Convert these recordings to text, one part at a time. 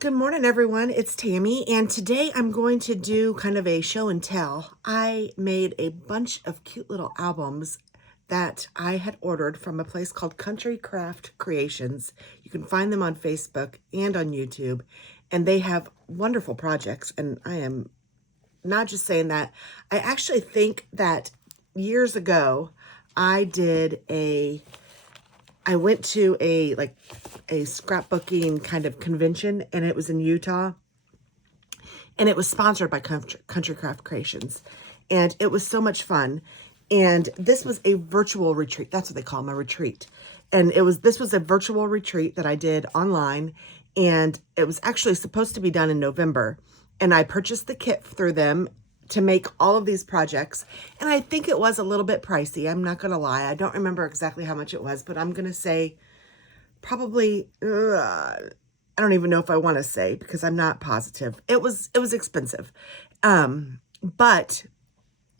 Good morning, everyone. It's Tammy, and today I'm going to do kind of a show and tell. I made a bunch of cute little albums that I had ordered from a place called Country Craft Creations. You can find them on Facebook and on YouTube, and they have wonderful projects, and I am not just saying that. I actually think that years ago, I went to a scrapbooking kind of convention, and it was in Utah, and it was sponsored by Country Craft Creations, and it was so much fun. And this was a virtual retreat. That's what they call them, a retreat. And this was a virtual retreat that I did online, and it was actually supposed to be done in November. And I purchased the kit through them to make all of these projects. And I think it was a little bit pricey. I'm not going to lie. I don't remember exactly how much it was, but I'm going to say probably, I don't even know if I want to say because I'm not positive. It was expensive. But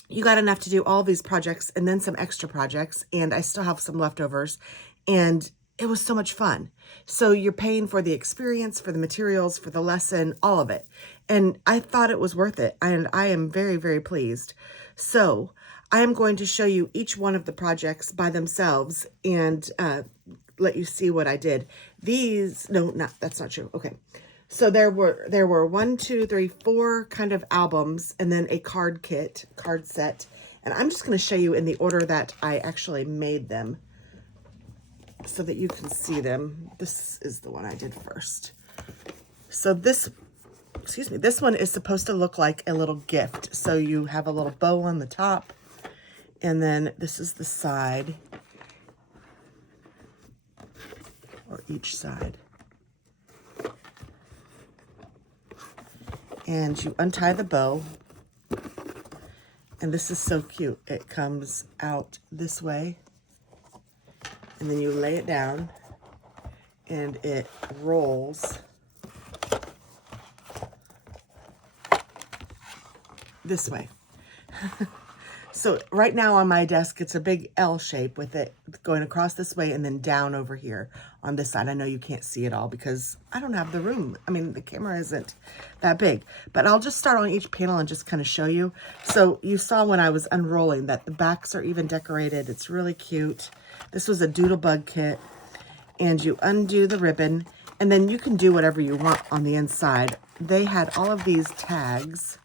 you got enough to do all these projects and then some extra projects, and I still have some leftovers, and it was so much fun. So you're paying for the experience, for the materials, for the lesson, all of it. And I thought it was worth it, and I am very, very pleased. So I am going to show you each one of the projects by themselves and let you see what I did. That's not true. Okay. So there were 1, 2, 3, 4 kind of albums, and then a card set. And I'm just going to show you in the order that I actually made them so that you can see them. This is the one I did first. So this one is supposed to look like a little gift. So you have a little bow on the top, and then this is the side, or each side. And you untie the bow, and this is so cute. It comes out this way, and then you lay it down, and it rolls this way. So right now on my desk, it's a big L shape with it going across this way and then down over here on this side. I know you can't see it all because I don't have the room. I mean, the camera isn't that big, but I'll just start on each panel and just kind of show you. So you saw when I was unrolling that the backs are even decorated. It's really cute. This was a doodlebug kit, and you undo the ribbon, and then you can do whatever you want on the inside. They had all of these tags.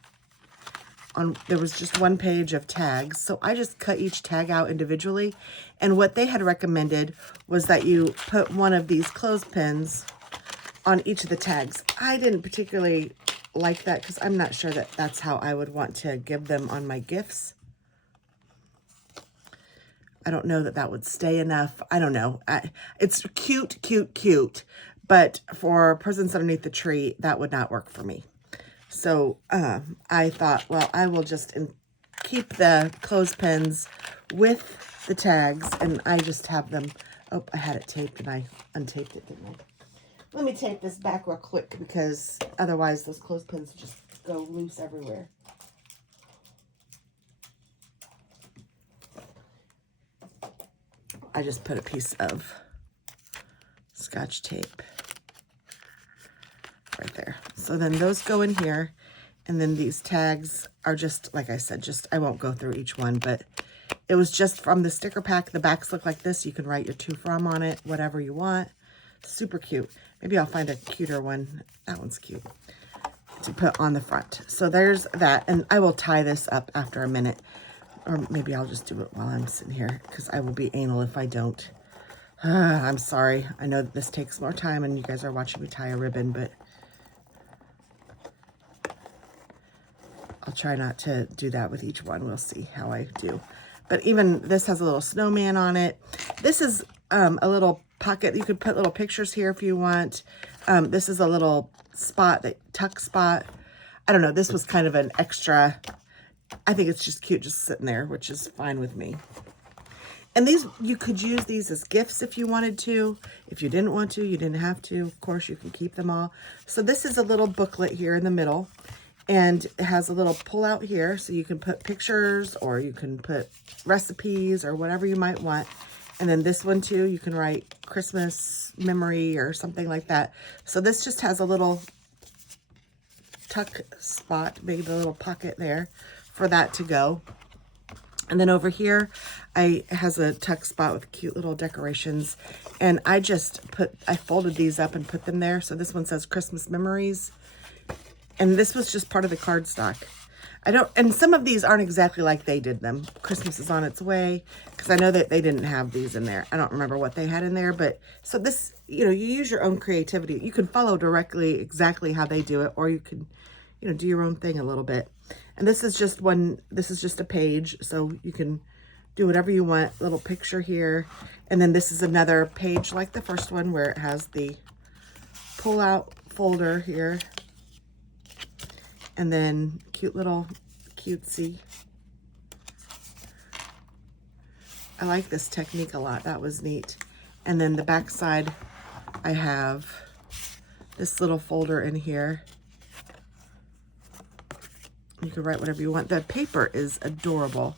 There was just one page of tags, so I just cut each tag out individually, and what they had recommended was that you put one of these clothespins on each of the tags. I didn't particularly like that because I'm not sure that that's how I would want to give them on my gifts. I don't know that that would stay enough. I don't know. It's cute, but for presents underneath the tree, that would not work for me. So I thought, well, I will just keep the clothespins with the tags, and I just have them. Oh, I had it taped and I untaped it, didn't I? Let me tape this back real quick because otherwise those clothespins just go loose everywhere. I just put a piece of Scotch tape right there. So then those go in here, and then these tags are just, like I said, I won't go through each one, but it was just from the sticker pack. The backs look like this. You can write your to from on it, whatever you want. Super cute. Maybe I'll find a cuter one. That one's cute to put on the front. So there's that, and I will tie this up after a minute, or maybe I'll just do it while I'm sitting here because I will be anal if I don't. I'm sorry. I know that this takes more time and you guys are watching me tie a ribbon, but I'll try not to do that with each one. We'll see how I do. But even this has a little snowman on it. This is a little pocket. You could put little pictures here if you want. This is a little tuck spot. I don't know. This was kind of an extra. I think it's just cute just sitting there, which is fine with me. And these, you could use these as gifts if you wanted to. If you didn't want to, you didn't have to. Of course, you can keep them all. So this is a little booklet here in the middle. And it has a little pull out here, so you can put pictures or you can put recipes or whatever you might want. And then this one too, you can write Christmas memory or something like that. So this just has a little tuck spot, maybe the little pocket there for that to go. And then over here, it has a tuck spot with cute little decorations. And I folded these up and put them there. So this one says Christmas Memories. And this was just part of the cardstock. And some of these aren't exactly like they did them. Christmas is on its way, because I know that they didn't have these in there. I don't remember what they had in there, but so this, you use your own creativity. You can follow directly exactly how they do it, or you can, do your own thing a little bit. And this is just a page, so you can do whatever you want. Little picture here. And then this is another page like the first one, where it has the pull out folder here. And then cute little cutesy. I like this technique a lot. That was neat. And then the back side, I have this little folder in here. You can write whatever you want. The paper is adorable.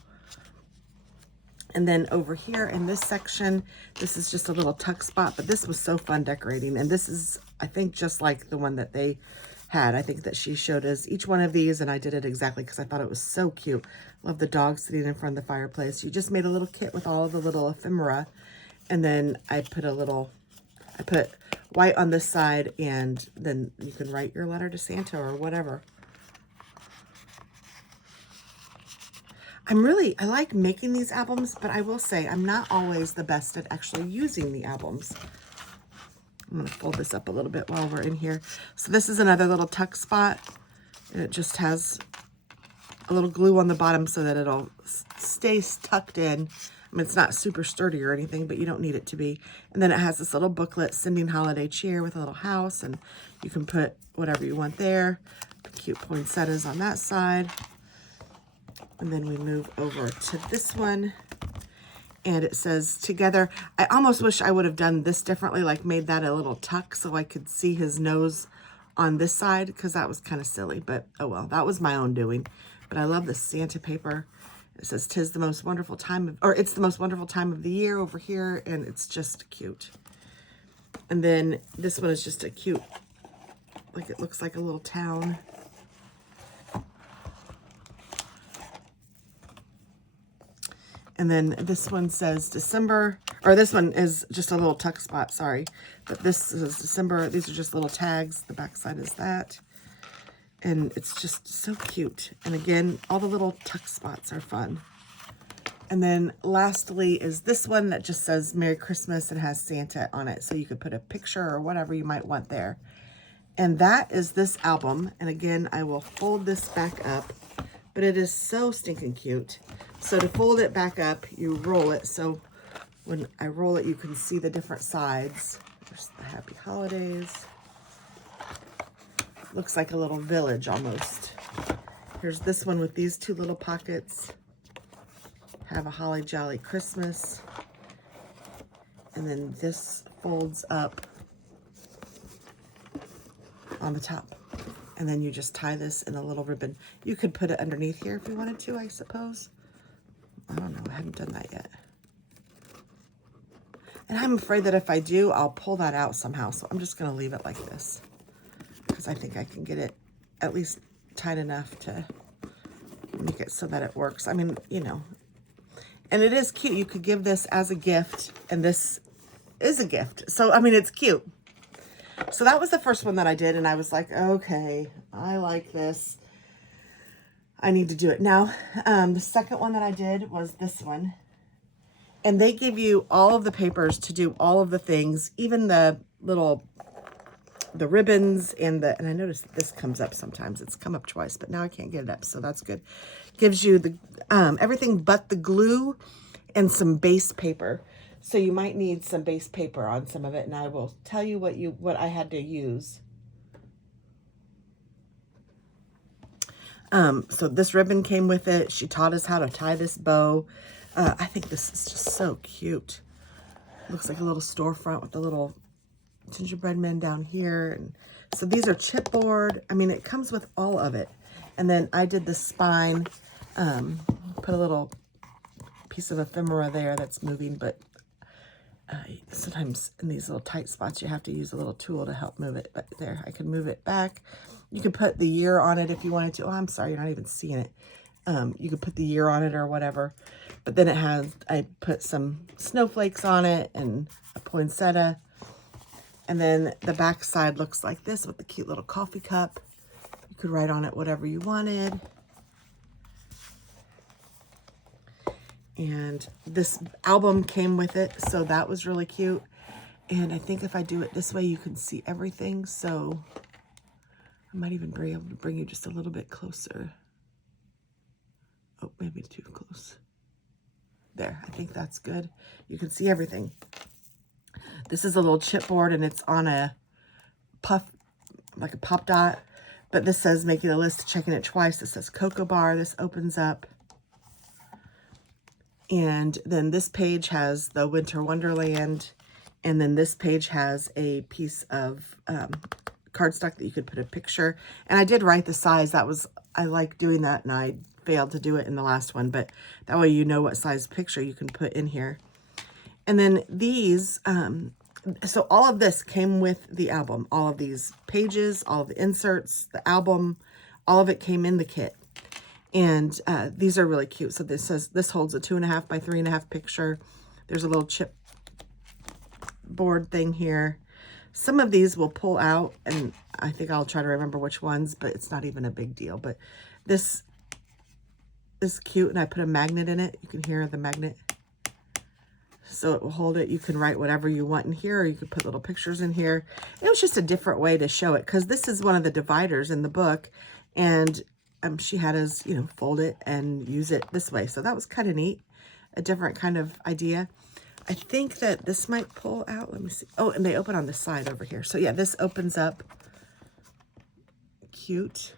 And then over here in this section, this is just a little tuck spot, but this was so fun decorating. And this is, I think, just like the one that they had. I think that she showed us each one of these, and I did it exactly because I thought it was so cute. Love the dog sitting in front of the fireplace. You just made a little kit with all of the little ephemera, and then I put white on this side, and then you can write your letter to Santa or whatever. I like making these albums, but I will say I'm not always the best at actually using the albums. I'm going to fold this up a little bit while we're in here. So this is another little tuck spot, and it just has a little glue on the bottom so that it'll stay tucked in. I mean, it's not super sturdy or anything, but you don't need it to be. And then it has this little booklet, Sending Holiday Cheer, with a little house, and you can put whatever you want there. Cute poinsettias on that side. And then we move over to this one, and it says Together. I almost wish I would have done this differently, like made that a little tuck so I could see his nose on this side, because that was kind of silly, but oh well, that was my own doing. But I love the Santa paper. It says it's the most wonderful time of the year over here, and it's just cute. And then this one is just a cute, like it looks like a little town. And then this one says December, or this one is just a little tuck spot, sorry. But this is December. These are just little tags. The back side is that. And it's just so cute. And again, all the little tuck spots are fun. And then lastly is this one that just says Merry Christmas and has Santa on it. So you could put a picture or whatever you might want there. And that is this album. And again, I will fold this back up. But it is so stinking cute. So to fold it back up, you roll it. So when I roll it, you can see the different sides. There's the Happy Holidays. Looks like a little village almost. Here's this one with these two little pockets. Have a Holly Jolly Christmas. And then this folds up on the top. And then you just tie this in a little ribbon. You could put it underneath here if you wanted to, I suppose. I don't know. I haven't done that yet. And I'm afraid that if I do, I'll pull that out somehow. So I'm just going to leave it like this, because I think I can get it at least tight enough to make it so that it works. I mean, and it is cute. You could give this as a gift, and this is a gift. So, I mean, it's cute. So that was the first one that I did, and I was like, okay, I like this. I need to do it. Now, the second one that I did was this one. And they give you all of the papers to do all of the things, even the ribbons and I noticed that this comes up sometimes. It's come up twice, but now I can't get it up, so that's good. Gives you the everything but the glue and some base paper. So you might need some base paper on some of it, and I will tell you what I had to use. So this ribbon came with it. She taught us how to tie this bow. I think this is just so cute. Looks like a little storefront with the little gingerbread men down here. And so these are chipboard. I mean, it comes with all of it. And then I did the spine, put a little piece of ephemera there that's moving, but Sometimes in these little tight spots, you have to use a little tool to help move it. But there, I can move it back. You can put the year on it if you wanted to. Oh, I'm sorry, you're not even seeing it. You could put the year on it or whatever. But then it has, I put some snowflakes on it and a poinsettia. And then the back side looks like this with the cute little coffee cup. You could write on it whatever you wanted. And this album came with it, so that was really cute. And I think if I do it this way, you can see everything. So I might even be able to bring you just a little bit closer. Oh, maybe too close. There, I think that's good. You can see everything. This is a little chipboard, and it's on a puff, like a pop dot. But this says making a list, checking it twice. This says Cocoa Bar. This opens up. And then this page has the Winter Wonderland. And then this page has a piece of cardstock that you could put a picture. And I did write the size. I like doing that, and I failed to do it in the last one. But that way you know what size picture you can put in here. And then these, so all of this came with the album. All of these pages, all of the inserts, the album, all of it came in the kit. And these are really cute. So this holds a 2.5 by 3.5 picture. There's a little chip board thing here. Some of these will pull out, and I think I'll try to remember which ones, but it's not even a big deal. But this is cute, and I put a magnet in it. You can hear the magnet. So it will hold it. You can write whatever you want in here, or you could put little pictures in here. It was just a different way to show it, because this is one of the dividers in the book, and she had us, fold it and use it this way. So that was kind of neat, a different kind of idea. I think that this might pull out. Let me see. Oh, and they open on the side over here. So yeah, this opens up. Cute.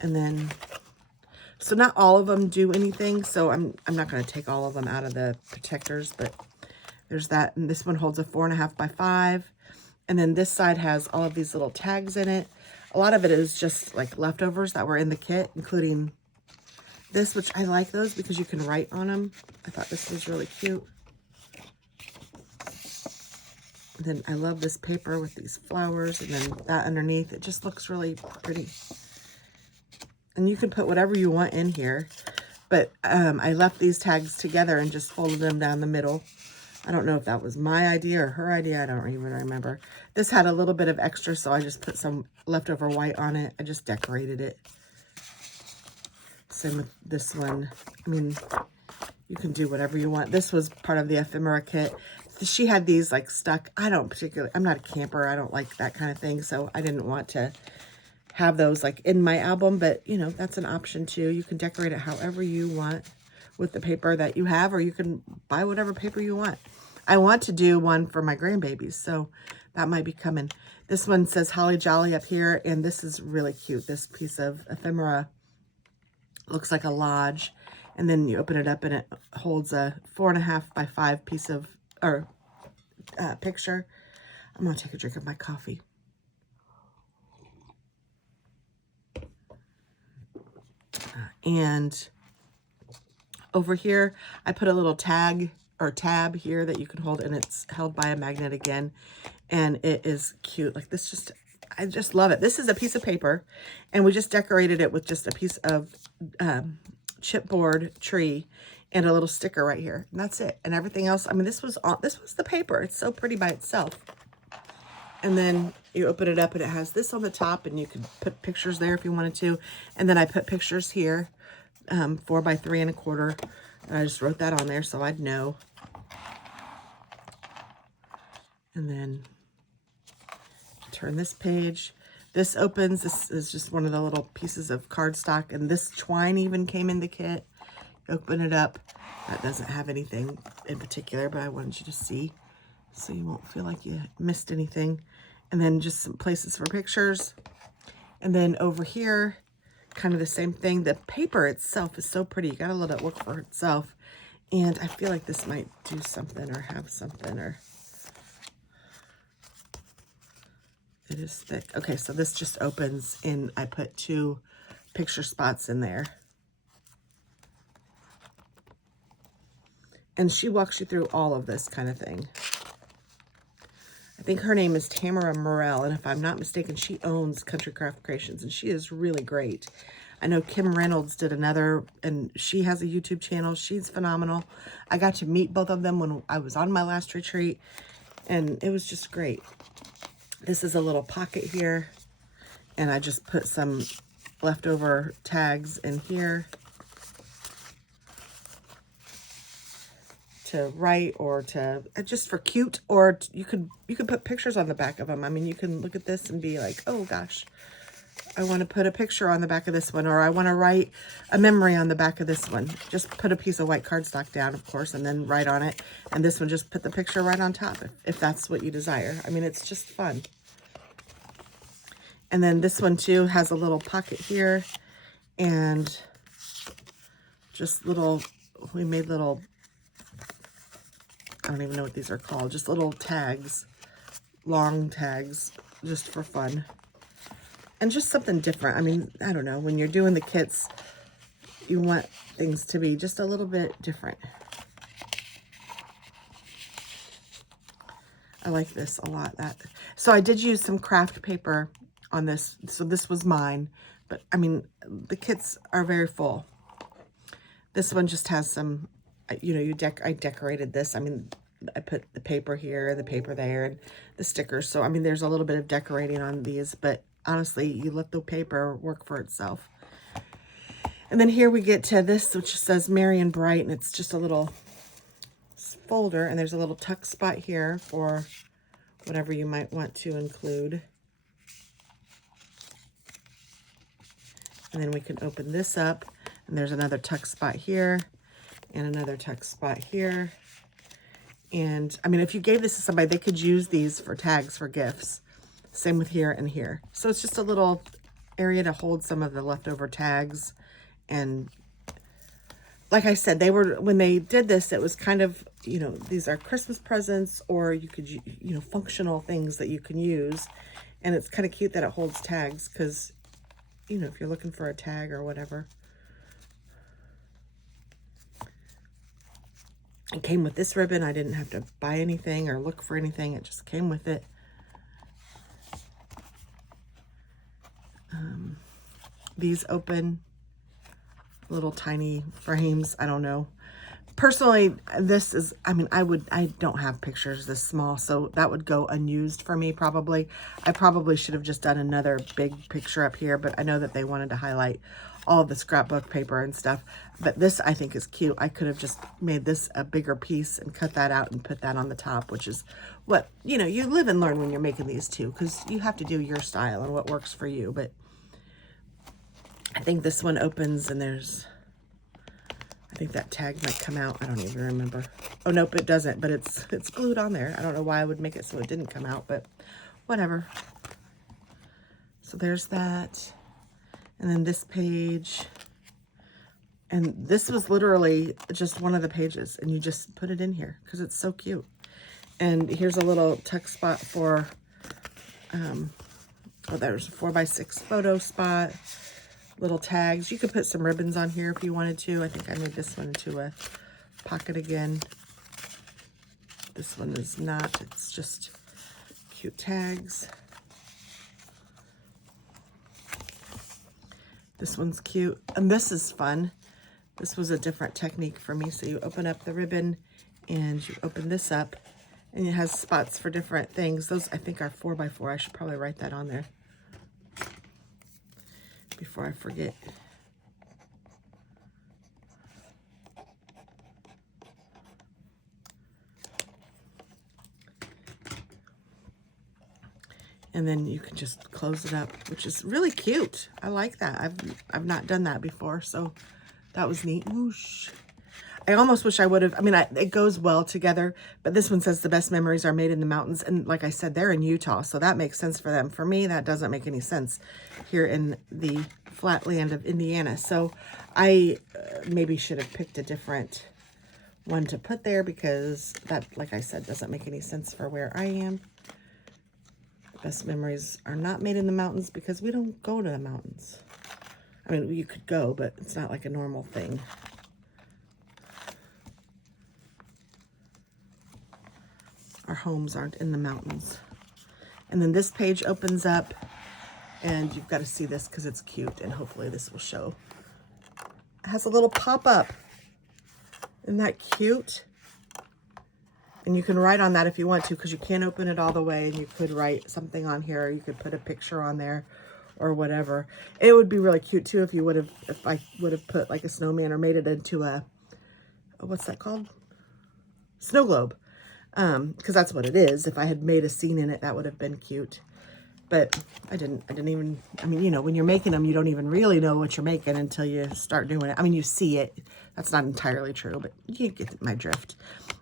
And then, so not all of them do anything. So I'm not going to take all of them out of the protectors, but there's that. And this one holds a 4.5 by 5. And then this side has all of these little tags in it. A lot of it is just like leftovers that were in the kit, including this, which I like those because you can write on them. I thought this was really cute. And then I love this paper with these flowers, and then that underneath. It just looks really pretty. And you can put whatever you want in here. But I left these tags together and just folded them down the middle. I don't know if that was my idea or her idea. I don't even remember. This had a little bit of extra, so I just put some leftover white on it. I just decorated it. Same with this one. I mean, you can do whatever you want. This was part of the ephemera kit. She had these like stuck. I'm not a camper. I don't like that kind of thing. So I didn't want to have those like in my album, but that's an option too. You can decorate it however you want with the paper that you have, or you can buy whatever paper you want. I want to do one for my grandbabies, so that might be coming. This one says Holly Jolly up here, and this is really cute. This piece of ephemera looks like a lodge, and then you open it up and it holds a 4.5 by 5 piece of, picture. I'm gonna take a drink of my coffee. And over here, I put a little tag or tab here that you can hold, and it's held by a magnet again. And it is cute. Like this, I just love it. This is a piece of paper, and we just decorated it with just a piece of chipboard tree and a little sticker right here. And that's it. And everything else, I mean, this was the paper. It's so pretty by itself. And then you open it up, and it has this on the top, and you can put pictures there if you wanted to. And then I put pictures here, 4 by 3.25. And I just wrote that on there so I'd know. And then turn this page. This opens. This is just one of the little pieces of cardstock, and this twine even came in the kit. Open it up. That doesn't have anything in particular, but I wanted you to see so you won't feel like you missed anything. And then just some places for pictures. And then over here, kind of the same thing. The paper itself is so pretty. You gotta let it work for itself. And I feel like this might do something or have something, or it is thick. Okay, so this just opens, and I put 2 picture spots in there. And she walks you through all of this kind of thing. I think her name is Tamara Morell, and if I'm not mistaken, she owns Country Craft Creations, and she is really great. I know Kim Reynolds did another, and she has a YouTube channel. She's phenomenal. I got to meet both of them when I was on my last retreat, and it was just great. This is a little pocket here, and I just put some leftover tags in here to write, or to just for cute, or you could put pictures on the back of them. I mean, you can look at this and be like, oh gosh, I want to put a picture on the back of this one, or I want to write a memory on the back of this one. Just put a piece of white cardstock down, of course, and then write on it. And this one, just put the picture right on top if that's what you desire. I mean, it's just fun. And then this one too has a little pocket here, and just little, we made little, I don't even know what these are called, just little tags, long tags, just for fun. And just something different. I mean, I don't know, when you're doing the kits, you want things to be just a little bit different. I like this a lot. So I did use some craft paper on this. So this was mine, but I mean, the kits are very full. This one just has some, you know, I decorated this. I mean, I put the paper here, the paper there, and the stickers. So, I mean, there's a little bit of decorating on these, but honestly, you let the paper work for itself. And then here we get to this, which says Merry and Bright, and it's just a little folder, and there's a little tuck spot here for whatever you might want to include. And then we can open this up, and there's another tuck spot here, and another tuck spot here. And I mean, if you gave this to somebody, they could use these for tags for gifts. Same with here and here. So it's just a little area to hold some of the leftover tags. And like I said, when they did this, it was kind of, you know, these are Christmas presents, or you could, you know, functional things that you can use. And it's kind of cute that it holds tags, because, you know, if you're looking for a tag or whatever. It came with this ribbon. I didn't have to buy anything or look for anything. It just came with it. These open little tiny frames. I don't know. Personally, this is, I mean, I don't have pictures this small, so that would go unused for me probably. I probably should have just done another big picture up here, but I know that they wanted to highlight all the scrapbook paper and stuff. But this, I think, is cute. I could have just made this a bigger piece and cut that out and put that on the top, which is what, you know, you live and learn when you're making these too, because you have to do your style and what works for you. But I think this one opens, and there's, I think that tag might come out. I don't even remember. Oh, nope, it doesn't, but it's glued on there. I don't know why I would make it so it didn't come out, but whatever. So there's that. And then this page. And this was literally just one of the pages, and you just put it in here because it's so cute. And here's a little tuck spot for, oh, there's a 4x6 photo spot. Little tags. You could put some ribbons on here if you wanted to. I think I made this one into a pocket again. This one is not. It's just cute tags. This one's cute. And this is fun. This was a different technique for me. So you open up the ribbon, and you open this up, and it has spots for different things. Those, I think, are 4x4. I should probably write that on there before I forget. And then you can just close it up, which is really cute. I like that. I've not done that before, so that was neat. Whoosh. I almost wish I would have, I mean, it goes well together, but this one says the best memories are made in the mountains. And like I said, they're in Utah, so that makes sense for them. For me, that doesn't make any sense here in the flat land of Indiana. So I maybe should have picked a different one to put there, because that, like I said, doesn't make any sense for where I am. The best memories are not made in the mountains because we don't go to the mountains. I mean, you could go, but it's not like a normal thing. our homes aren't in the mountains. And then this page opens up, and you've got to see this because it's cute, and hopefully this will show. It has a little pop-up. Isn't that cute? And you can write on that if you want to, because you can't open it all the way, and you could write something on here, or you could put a picture on there or whatever. It would be really cute too if I would have put like a snowman or made it into a, what's that called? Snow globe. Because that's what it is. If I had made a scene in it, that would have been cute. But I didn't even, I mean, you know, when you're making them, you don't even really know what you're making until you start doing it. I mean, you see it. That's not entirely true, but you get my drift.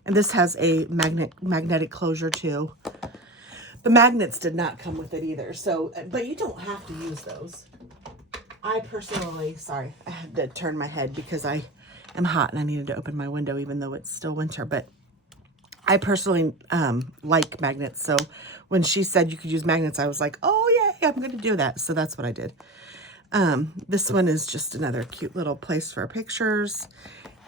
And this has a magnetic closure too. The magnets did not come with it either. So, but you don't have to use those. I personally, sorry, I had to turn my head because I am hot and I needed to open my window even though it's still winter. But I personally like magnets. So when she said you could use magnets, I was like, oh yeah, I'm going to do that. So that's what I did. This one is just another cute little place for pictures.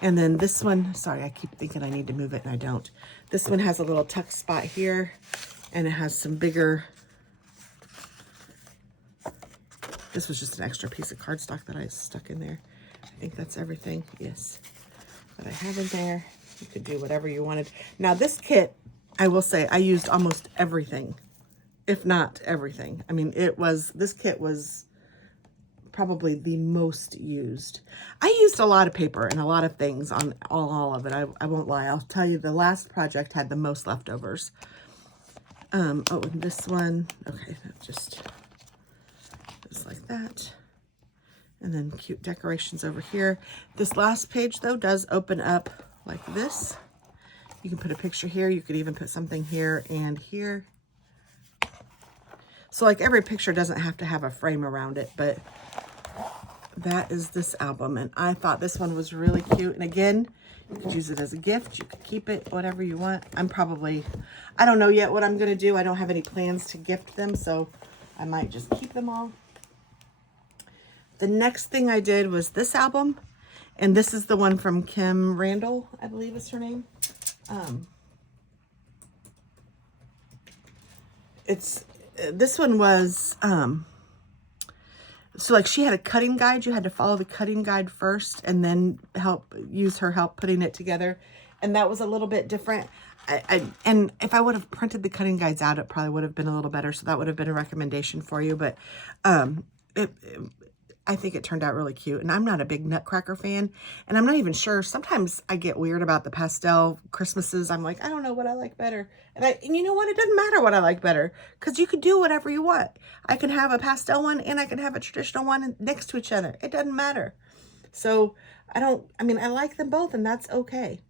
And then this one, sorry, I keep thinking I need to move it and I don't. This one has a little tuck spot here, and it has some bigger, this was just an extra piece of cardstock that I stuck in there. I think that's everything, yes, that I have in there. You could do whatever you wanted. Now this kit, I will say, I used almost everything, if not everything. I mean, this kit was probably the most used. I used a lot of paper and a lot of things on all of it. I won't lie. I'll tell you, the last project had the most leftovers. Oh, and this one, okay, just like that. And then cute decorations over here. This last page though does open up like this. You can put a picture here. You could even put something here and here. So like every picture doesn't have to have a frame around it, but that is this album. And I thought this one was really cute. And again, you could use it as a gift. You could keep it, whatever you want. I don't know yet what I'm going to do. I don't have any plans to gift them, so I might just keep them all. The next thing I did was this album. And this is the one from Kim Randall, I believe is her name. This one was, so like she had a cutting guide. You had to follow the cutting guide first and then use her help putting it together. And that was a little bit different. And if I would have printed the cutting guides out, it probably would have been a little better. So that would have been a recommendation for you. But I think it turned out really cute. And I'm not a big Nutcracker fan. And I'm not even sure. Sometimes I get weird about the pastel Christmases. I'm like, I don't know what I like better. And you know what? It doesn't matter what I like better. Because you could do whatever you want. I can have a pastel one and I can have a traditional one next to each other. It doesn't matter. So I like them both and that's okay.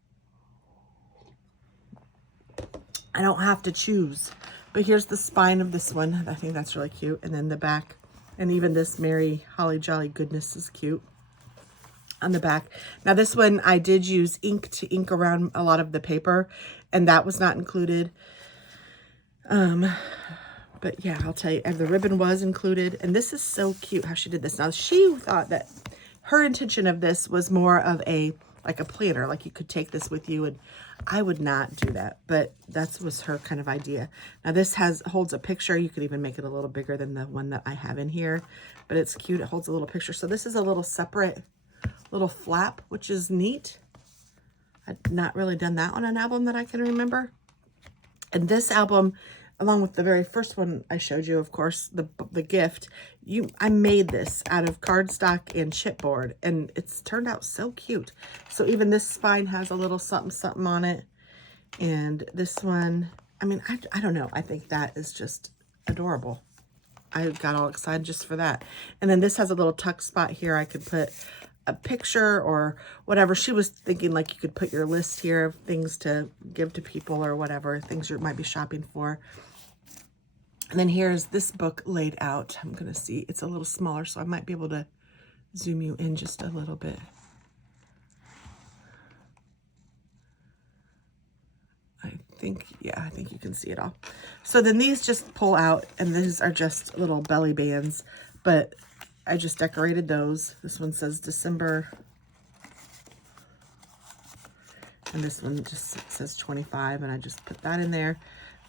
I don't have to choose. But here's the spine of this one. I think that's really cute. And then the back. And even this Merry Holly Jolly Goodness is cute on the back. Now this one, I did use ink to ink around a lot of the paper, and that was not included. But yeah, I'll tell you, and the ribbon was included. And this is so cute how she did this. Now she thought that her intention of this was more of like a planner, like you could take this with you, and I would not do that, but that was her kind of idea. Now this holds a picture. You could even make it a little bigger than the one that I have in here, but it's cute. It holds a little picture. So this is a little separate little flap, which is neat. I've not really done that on an album that I can remember. And this album, along with the very first one I showed you, of course, the gift, I made this out of cardstock and chipboard, and it's turned out so cute. So even this spine has a little something something on it, and this one, I mean, I don't know. I think that is just adorable. I got all excited just for that. And then this has a little tuck spot here. I could put a picture or whatever. She was thinking like you could put your list here of things to give to people or whatever, things you might be shopping for. And then here's this book laid out. I'm going to see. It's a little smaller, so I might be able to zoom you in just a little bit. I think you can see it all. So then these just pull out, and these are just little belly bands, but I just decorated those. This one says December, and this one just says 25, and I just put that in there.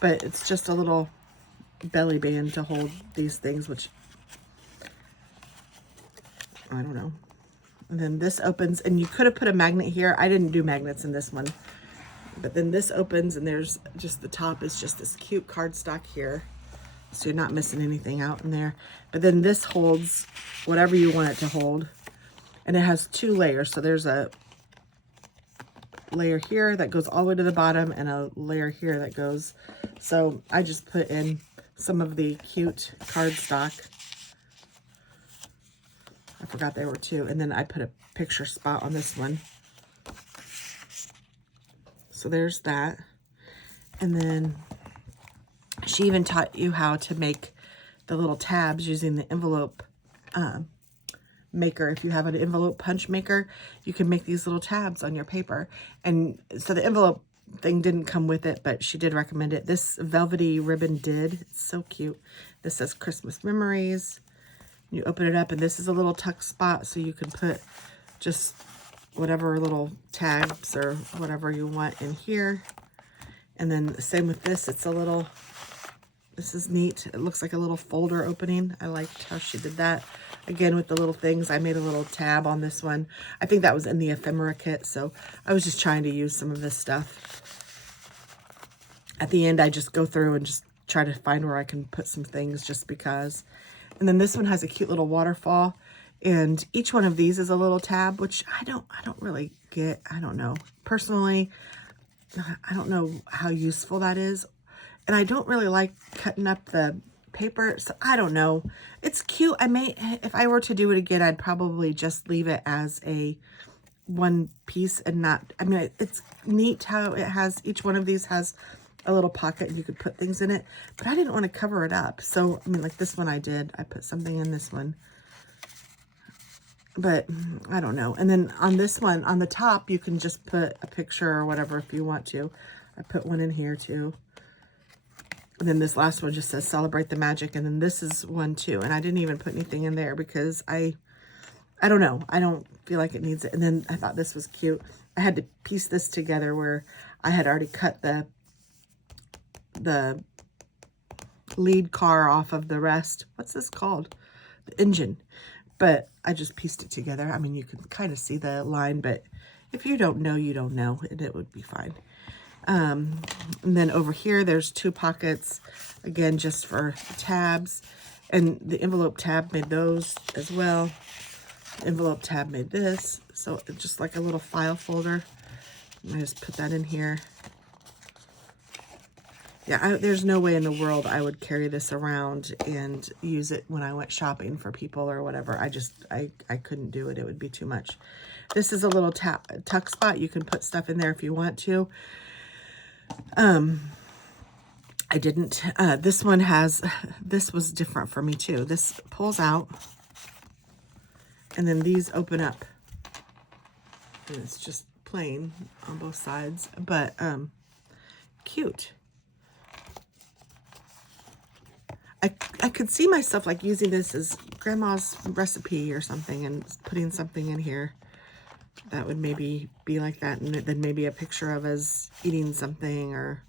but it's just a little belly band to hold these things, which I don't know. And then this opens, and you could have put a magnet here. I didn't do magnets in this one. But then this opens, and there's just the top is just this cute cardstock here. So you're not missing anything out in there. But then this holds whatever you want it to hold. And it has 2 layers. So there's a layer here that goes all the way to the bottom and a layer here that goes. So I just put in some of the cute cardstock. I forgot there were 2. And then I put a picture spot on this one. So there's that. And then she even taught you how to make the little tabs using the envelope maker. If you have an envelope punch maker, you can make these little tabs on your paper. And so the envelope thing didn't come with it, but she did recommend it. This velvety ribbon did. It's so cute. This says Christmas Memories. You open it up, and this is a little tuck spot, so you can put just whatever little tags or whatever you want in here. And then same with this. It's a little, this is neat. It looks like a little folder opening. I liked how she did that. Again, with the little things, I made a little tab on this one. I think that was in the ephemera kit, so I was just trying to use some of this stuff. At the end, I just go through and just try to find where I can put some things just because. And then this one has a cute little waterfall, and each one of these is a little tab, which I don't really get. I don't know. Personally, I don't know how useful that is. And I don't really like cutting up the paper, so I don't know. It's cute. I may, if I were to do it again, I'd probably just leave it as a one piece and not, I mean, it's neat how it has, each one of these has a little pocket and you could put things in it, but I didn't want to cover it up. So, I mean, like this one I did, I put something in this one, but I don't know. And then on this one, on the top, you can just put a picture or whatever if you want to. I put one in here too. And then this last one just says Celebrate the Magic. And then this is one too. And I didn't even put anything in there because I don't know. I don't feel like it needs it. And then I thought this was cute. I had to piece this together where I had already cut the lead car off of the rest. What's this called? The engine. But I just pieced it together. I mean, you can kind of see the line, but if you don't know, you don't know, and it would be fine. And then over here, there's 2 pockets, again, just for tabs. And the envelope tab made those as well. The envelope tab made this. So it's just like a little file folder. I just put that in here. Yeah, there's no way in the world I would carry this around and use it when I went shopping for people or whatever. I couldn't do it. It would be too much. This is a little tuck spot. You can put stuff in there if you want to. I didn't. This one has, this was different for me too. This pulls out and then these open up. And it's just plain on both sides, but cute. I could see myself like using this as grandma's recipe or something and putting something in here that would maybe be like that, and then maybe a picture of us eating something or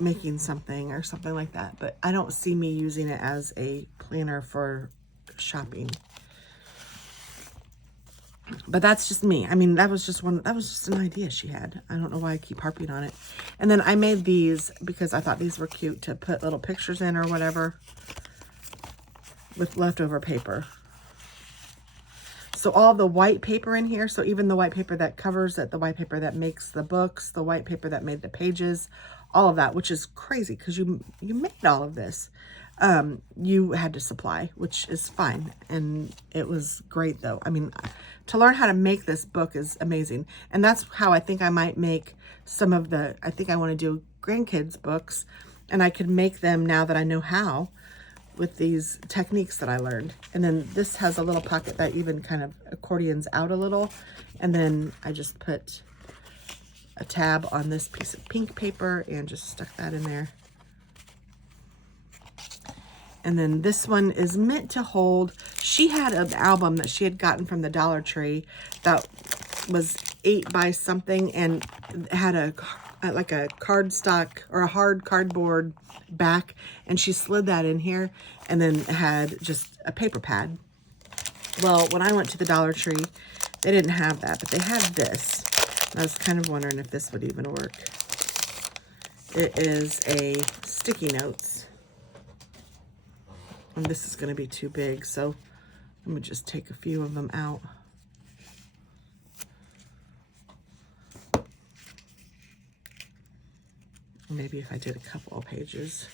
making something or something like that. But I don't see me using it as a planner for shopping. But that's just me. I mean, that was just an idea she had. I don't know why I keep harping on it. And then I made these because I thought these were cute to put little pictures in or whatever with leftover paper. So all the white paper in here, so even the white paper that covers it, the white paper that makes the books, the white paper that made the pages, all of that, which is crazy because you made all of this. You had to supply, which is fine. And it was great though. I mean, to learn how to make this book is amazing. And that's how I think I might make some of I think I want to do grandkids books, and I could make them now that I know how with these techniques that I learned. And then this has a little pocket that even kind of accordions out a little. And then I just put a tab on this piece of pink paper and just stuck that in there. And then this one is meant to hold, she had an album that she had gotten from the Dollar Tree that was 8 by something and had a like a cardstock or a hard cardboard back, and she slid that in here and then had just a paper pad. Well, when I went to the Dollar Tree, they didn't have that, but they had this. I was kind of wondering if this would even work. It is a sticky notes. And this is going to be too big, so let me just take a few of them out. Maybe if I did a couple of pages,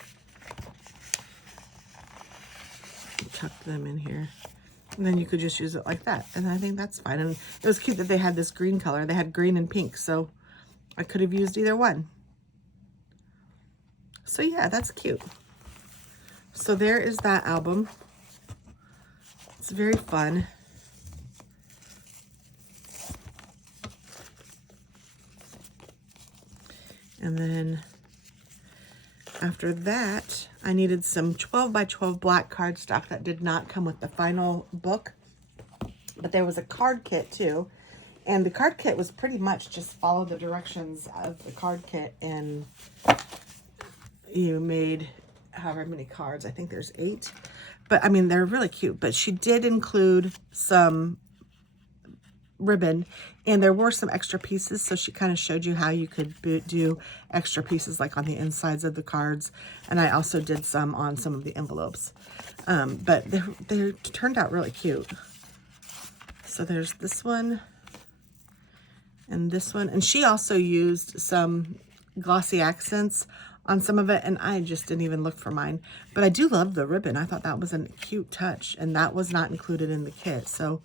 tuck them in here. And then you could just use it like that. And I think that's fine. And it was cute that they had this green color. They had green and pink, so I could have used either one. So yeah, that's cute. So there is that album. It's very fun. And then after that, I needed some 12 by 12 black cardstock that did not come with the final book, but there was a card kit too. And the card kit was pretty much just follow the directions of the card kit, and you made however many cards. I think there's 8, but I mean, they're really cute. But she did include some ribbon, and there were some extra pieces, so she kind of showed you how you could do extra pieces like on the insides of the cards, and I also did some on some of the envelopes, but they turned out really cute. So there's this one and this one, and she also used some glossy accents on some of it, and I just didn't even look for mine, but I do love the ribbon. I thought that was a cute touch, and that was not included in the kit. So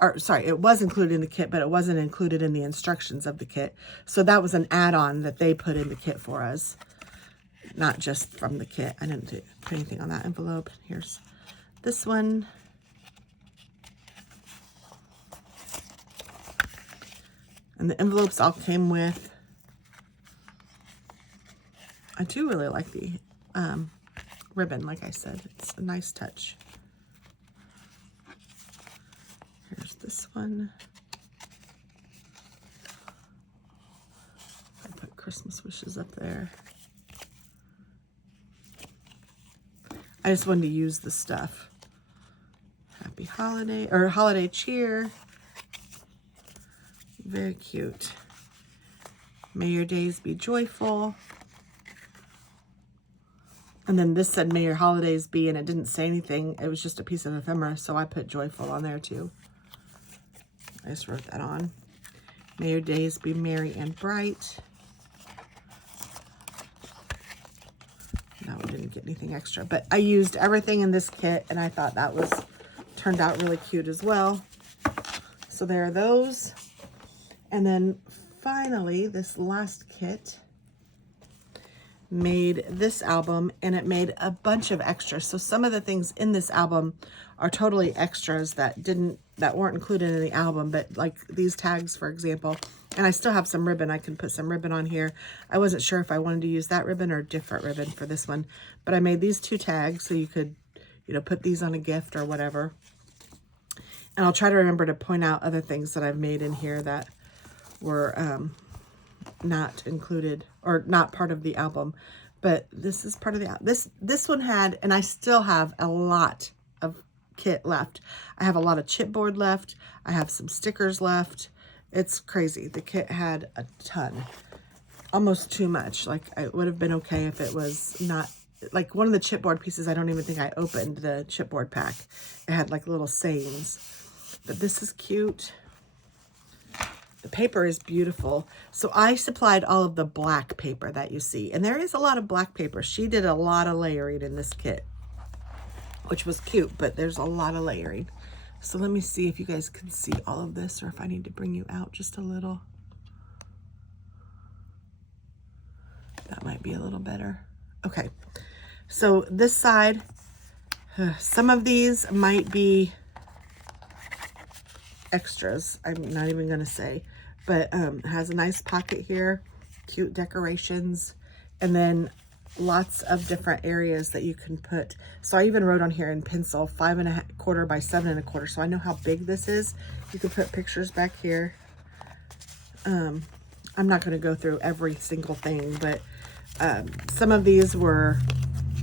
or sorry, it was included in the kit, but it wasn't included in the instructions of the kit. So that was an add-on that they put in the kit for us, not just from the kit. I didn't put anything on that envelope. Here's this one. And the envelopes all came with, I do really like the ribbon, like I said. It's a nice touch. Here's this one. I put Christmas wishes up there. I just wanted to use the stuff. Happy holiday, or holiday cheer. Very cute. May your days be joyful. And then this said, may your holidays be, and it didn't say anything. It was just a piece of ephemera, so I put joyful on there too. I just wrote that on. May your days be merry and bright. No, we didn't get anything extra, but I used everything in this kit, and I thought that was turned out really cute as well. So there are those. And then finally, this last kit made this album, and it made a bunch of extras. So some of the things in this album are totally extras that weren't included in the album, but like these tags, for example. And I still have some ribbon. I can put some ribbon on here. I wasn't sure if I wanted to use that ribbon or a different ribbon for this one, but I made these 2 tags so you could, you know, put these on a gift or whatever. And I'll try to remember to point out other things that I've made in here that were not included or not part of the album, but this is part of the this one had, and I still have a lot of kit left. I have a lot of chipboard left. I have some stickers left. It's crazy. The kit had a ton, almost too much. Like, it would have been okay if it was not, like one of the chipboard pieces, I don't even think I opened the chipboard pack. It had like little sayings, but this is cute. The paper is beautiful. So I supplied all of the black paper that you see, and there is a lot of black paper. She did a lot of layering in this kit, which was cute, but there's a lot of layering. So let me see if you guys can see all of this, or if I need to bring you out just a little. That might be a little better. Okay, so this side, some of these might be extras. I'm not even gonna say, but it has a nice pocket here, cute decorations, and then lots of different areas that you can put. So I even wrote on here in pencil 5 1/4 by 7 1/4, so I know how big this is. You can put pictures back here. I'm not going to go through every single thing, but some of these were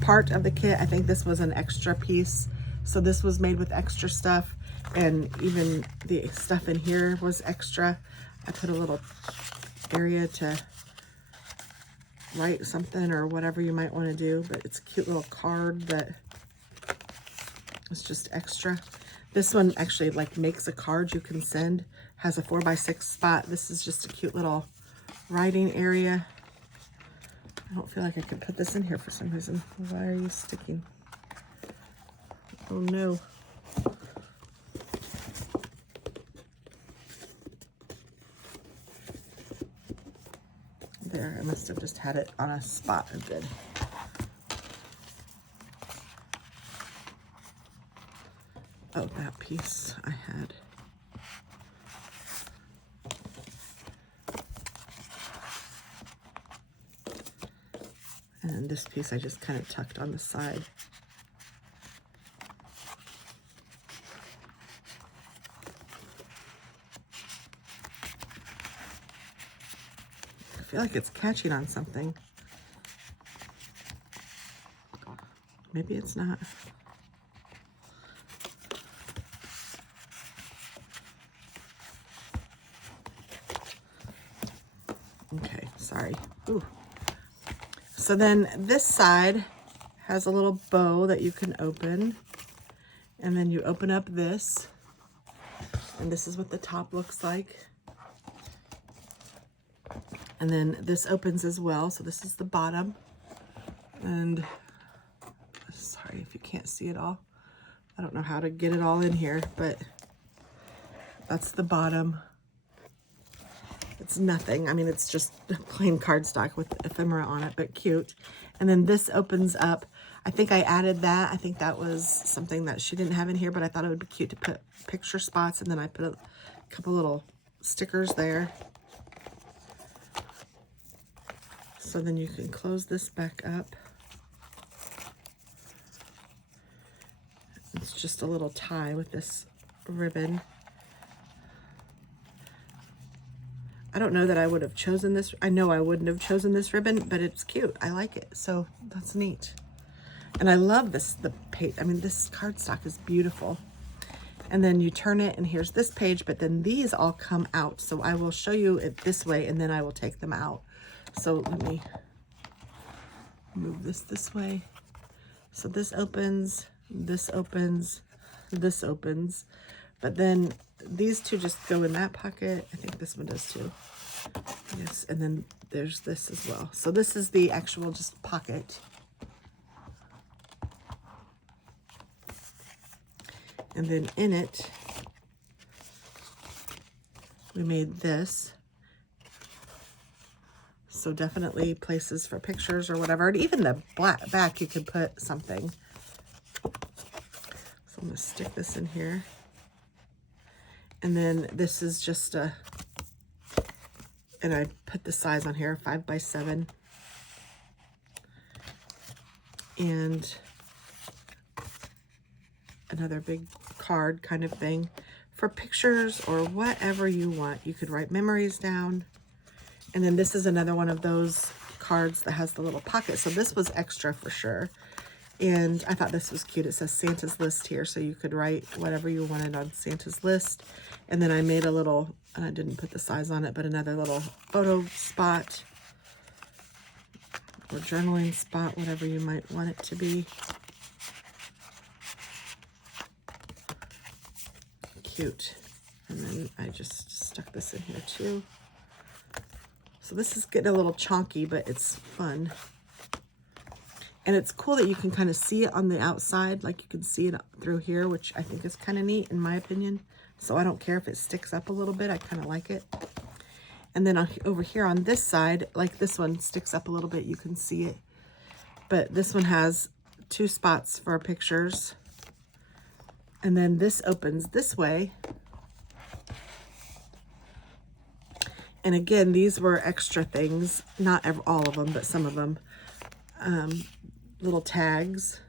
part of the kit. I think this was an extra piece. So this was made with extra stuff, and even the stuff in here was extra. I put a little area to write something or whatever you might want to do, but it's a cute little card that is just extra. This one actually like makes a card you can send, has a 4x6 spot. This is just a cute little writing area. I don't feel like I could put this in here for some reason. Why are you sticking? Oh no. There, I must have just had it on a spot and did. Oh, that piece I had. And then this piece I just kind of tucked on the side. I feel like it's catching on something. Maybe it's not. Okay, sorry. Ooh. So then this side has a little bow that you can open, and then you open up this, and this is what the top looks like. And then this opens as well, so this is the bottom. And sorry if you can't see it all. I don't know how to get it all in here, but that's the bottom. It's nothing. I mean, it's just plain cardstock with ephemera on it, but cute. And then this opens up. I think I added that. I think that was something that she didn't have in here, but I thought it would be cute to put picture spots, and then I put a couple little stickers there. So then you can close this back up. It's just a little tie with this ribbon. I don't know that I would have chosen this. I know I wouldn't have chosen this ribbon, but it's cute. I like it. So that's neat. And I love this, I mean, this cardstock is beautiful. And then you turn it, and here's this page, but then these all come out. So I will show you it this way, and then I will take them out. So let me move this way. So this opens, this opens, this opens, but then these two just go in that pocket. I think this one does too. Yes, and then there's this as well. So this is the actual just pocket. And then in it, we made this. So definitely places for pictures or whatever. And even the back, you could put something. So I'm gonna stick this in here. And then this is just and I put the size on here, 5x7. And another big card kind of thing for pictures or whatever you want. You could write memories down. And then this is another one of those cards that has the little pocket. So this was extra for sure. And I thought this was cute. It says Santa's list here, so you could write whatever you wanted on Santa's list. And then I made a little, and I didn't put the size on it, but another little photo spot or journaling spot, whatever you might want it to be. Cute. And then I just stuck this in here too. So this is getting a little chonky, but it's fun. And it's cool that you can kind of see it on the outside, like you can see it through here, which I think is kind of neat in my opinion. So I don't care if it sticks up a little bit, I kind of like it. And then over here on this side, like this one sticks up a little bit, you can see it. But this one has two spots for pictures. And then this opens this way. And again, these were extra things, not all of them, but some of them. Little tags,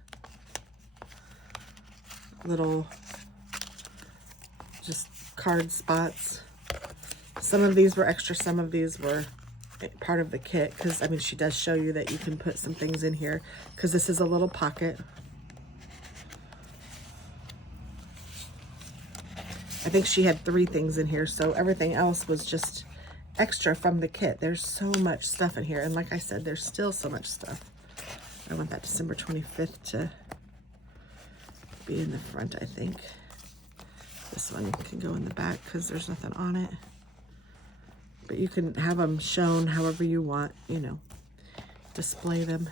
little just card spots. Some of these were extra, some of these were part of the kit, because I mean she does show you that you can put some things in here, because this is a little pocket. I think she had 3 things in here, so everything else was just extra from the kit. There's so much stuff in here, and like I said, there's still so much stuff. I want that December 25th to be in the front, I think. This one can go in the back because there's nothing on it. But you can have them shown however you want, you know, display them.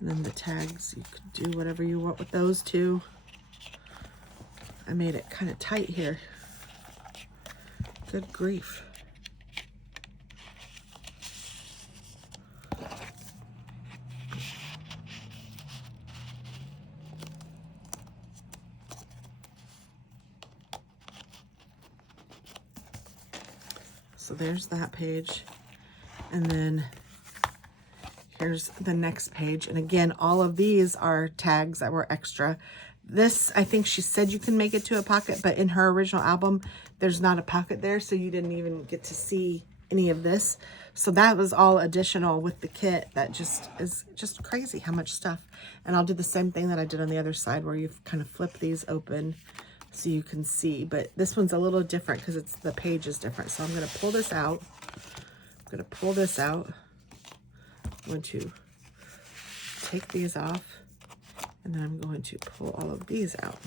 And then the tags, you could do whatever you want with those too. I made it kind of tight here. Good grief. So there's that page. And then here's the next page. And again, all of these are tags that were extra. This, I think she said you can make it to a pocket, but in her original album, there's not a pocket there, so you didn't even get to see any of this. So that was all additional with the kit. That just is just crazy how much stuff. And I'll do the same thing that I did on the other side, where you kind of flip these open so you can see. But this one's a little different because it's the page is different. So I'm going to pull this out. I'm going to pull this out. I'm going to take these off, and then I'm going to pull all of these out.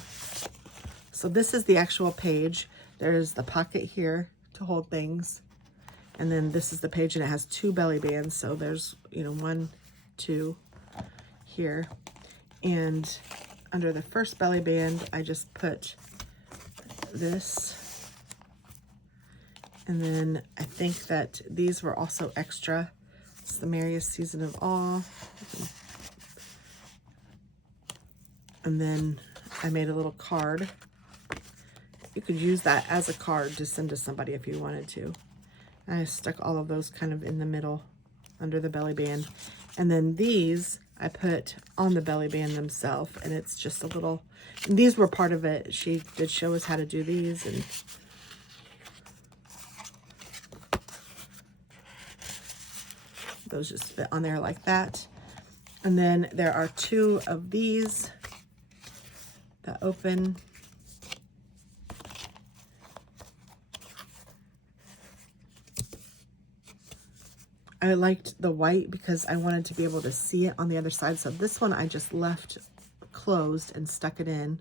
So this is the actual page. There's the pocket here to hold things. And then this is the page, and it has 2 belly bands. So there's, you know, 1, 2 here. And under the first belly band, I just put this. And then I think that these were also extra. It's the merriest season of all. And then I made a little card. You could use that as a card to send to somebody if you wanted to. I stuck all of those kind of in the middle under the belly band. And then these I put on the belly band themselves, and it's just a little, and these were part of it. She did show us how to do these, and those just fit on there like that. And then there are 2 of these that open. I liked the white because I wanted to be able to see it on the other side. So this one I just left closed and stuck it in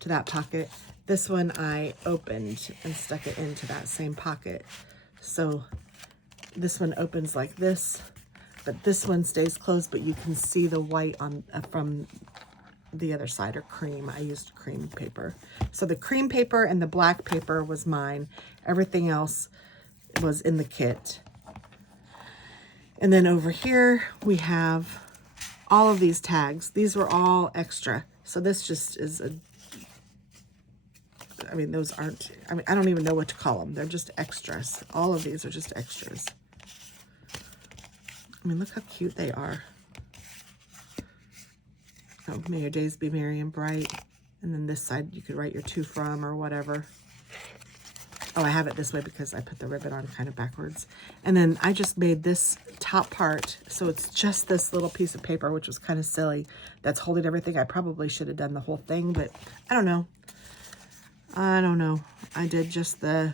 to that pocket. This one I opened and stuck it into that same pocket. So this one opens like this, but this one stays closed, but you can see the white on from the other side, or cream. I used cream paper. So the cream paper and the black paper was mine. Everything else was in the kit. And then over here, we have all of these tags. These were all extra. So this just is a, I mean, those aren't, I mean, I don't even know what to call them. They're just extras. All of these are just extras. I mean, look how cute they are. Oh, may your days be merry and bright. And then this side, you could write your to from or whatever. Oh, I have it this way because I put the ribbon on kind of backwards. And then I just made this top part, so it's just this little piece of paper, which was kind of silly, that's holding everything. I probably should have done the whole thing, but I don't know. I don't know. I did just the,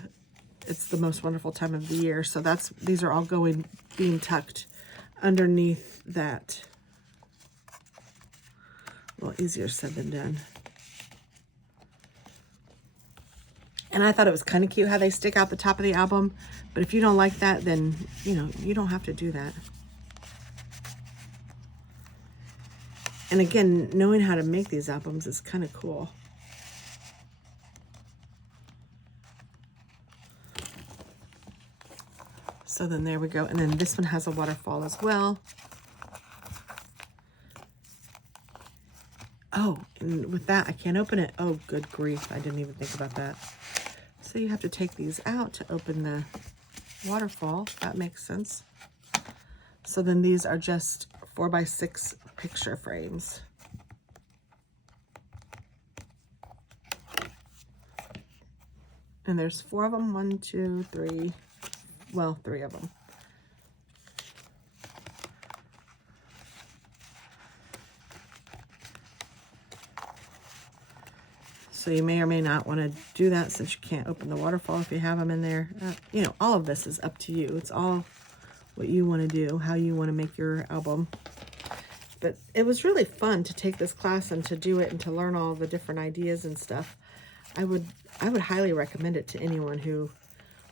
it's the most wonderful time of the year. So that's, these are all being tucked underneath that. Well, easier said than done. And I thought it was kind of cute how they stick out the top of the album. But if you don't like that, then, you know, you don't have to do that. And again, knowing how to make these albums is kind of cool. So then there we go. And then this one has a waterfall as well. Oh, and with that, I can't open it. Oh, good grief. I didn't even think about that. So you have to take these out to open the waterfall. That makes sense. So then these are just 4x6 picture frames. And there's 4 of them. 1, 2, 3. Well, 3 of them. So you may or may not want to do that since you can't open the waterfall if you have them in there. You know, all of this is up to you. It's all what you want to do, how you want to make your album. But it was really fun to take this class and to do it and to learn all the different ideas and stuff. I would highly recommend it to anyone who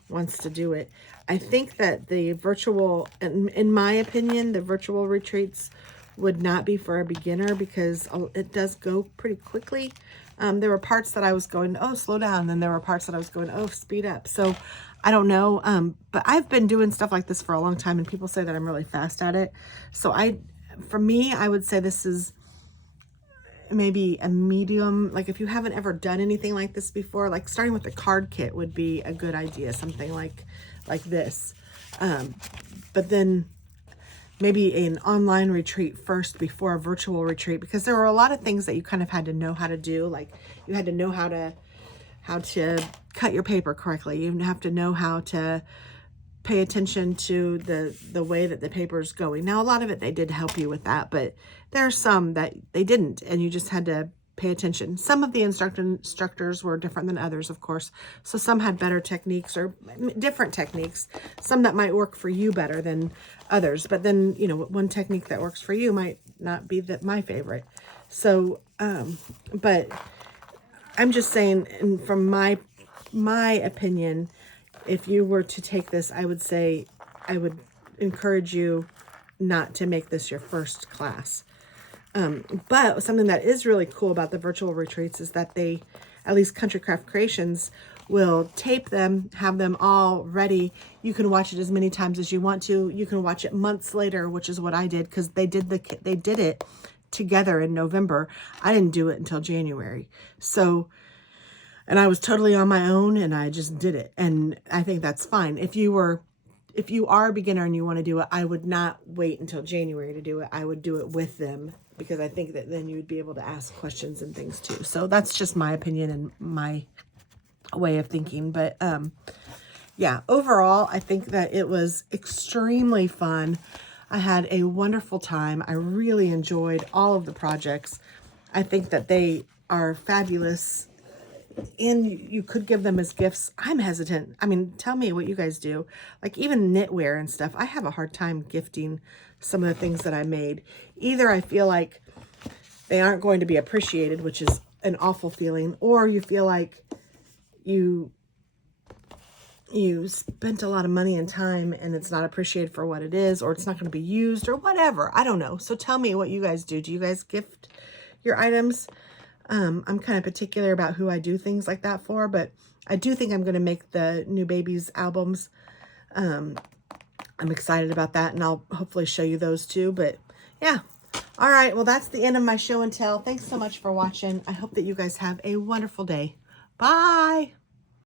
wants to do it. I think that the virtual, in my opinion, the virtual retreats would not be for a beginner because it does go pretty quickly. There were parts that I was going, oh, slow down. And then there were parts that I was going, oh, speed up. So I don't know. But I've been doing stuff like this for a long time and people say that I'm really fast at it. So for me, I would say this is maybe a medium. Like if you haven't ever done anything like this before, like starting with the card kit would be a good idea. Something like this. But then maybe an online retreat first before a virtual retreat, because there were a lot of things that you kind of had to know how to do. Like you had to know how to cut your paper correctly. You have to know how to pay attention to the way that the paper is going. Now, a lot of it, they did help you with that, but there are some that they didn't, and you just had to pay attention. Some of the instructors were different than others, of course. So some had better techniques or different techniques, some that might work for you better than others. But then, you know, one technique that works for you might not be my favorite. So, but I'm just saying, and from my opinion, if you were to take this, I would say, I would encourage you not to make this your first class. But something that is really cool about the virtual retreats is that they, at least Country Craft Creations, will tape them, have them all ready. You can watch it as many times as you want to. You can watch it months later, which is what I did, because they did it together in November. I didn't do it until January. So, and I was totally on my own and I just did it. And I think that's fine. If you are a beginner and you want to do it, I would not wait until January to do it. I would do it with them, because I think that then you would be able to ask questions and things too. So that's just my opinion and my way of thinking. But yeah, overall, I think that it was extremely fun. I had a wonderful time. I really enjoyed all of the projects. I think that they are fabulous, and you could give them as gifts. I'm hesitant. I mean, tell me what you guys do. Like even knitwear and stuff, I have a hard time gifting some of the things that I made. Either I feel like they aren't going to be appreciated, which is an awful feeling, or you feel like you spent a lot of money and time and it's not appreciated for what it is, or it's not going to be used, or whatever. I don't know. So tell me what you guys do. Do you guys gift your items? I'm kind of particular about who I do things like that for, but I do think I'm going to make the new babies albums. I'm excited about that, and I'll hopefully show you those too. But yeah. All right. Well, that's the end of my show and tell. Thanks so much for watching. I hope that you guys have a wonderful day. Bye.